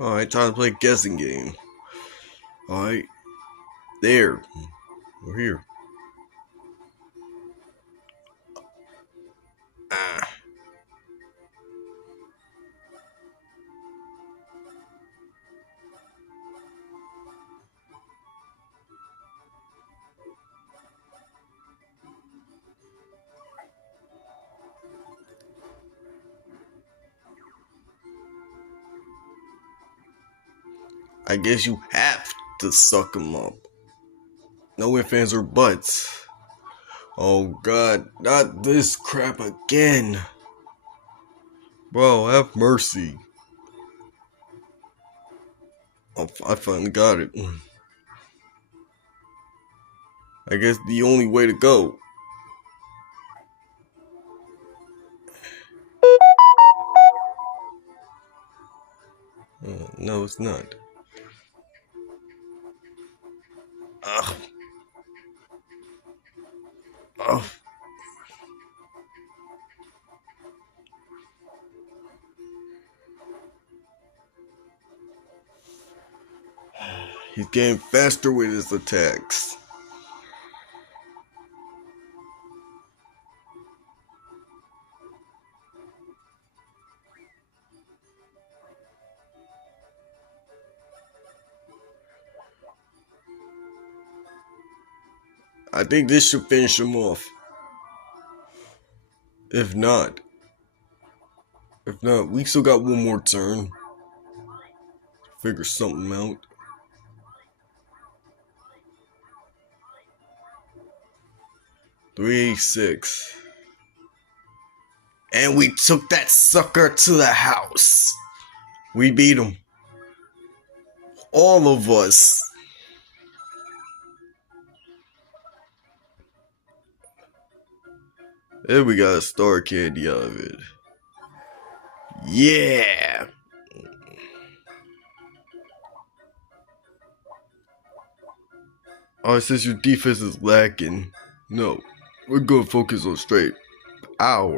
Alright, time to play a guessing game. Alright, there. We're here. Ah. I guess you have to suck them up. No ifs, ands, or buts. Oh god, not this crap again. Bro, have mercy. Oh, I finally got it. I guess the only way to go. No, it's not. Ugh. Ugh. He's getting faster with his attacks. I think this should finish him off. If not, we still got one more turn. Figure something out. $386. And we took that sucker to the house. We beat him. All of us. And we got a star candy out of it. Yeah. Oh, since your defense is lacking, no, we're gonna focus on straight power.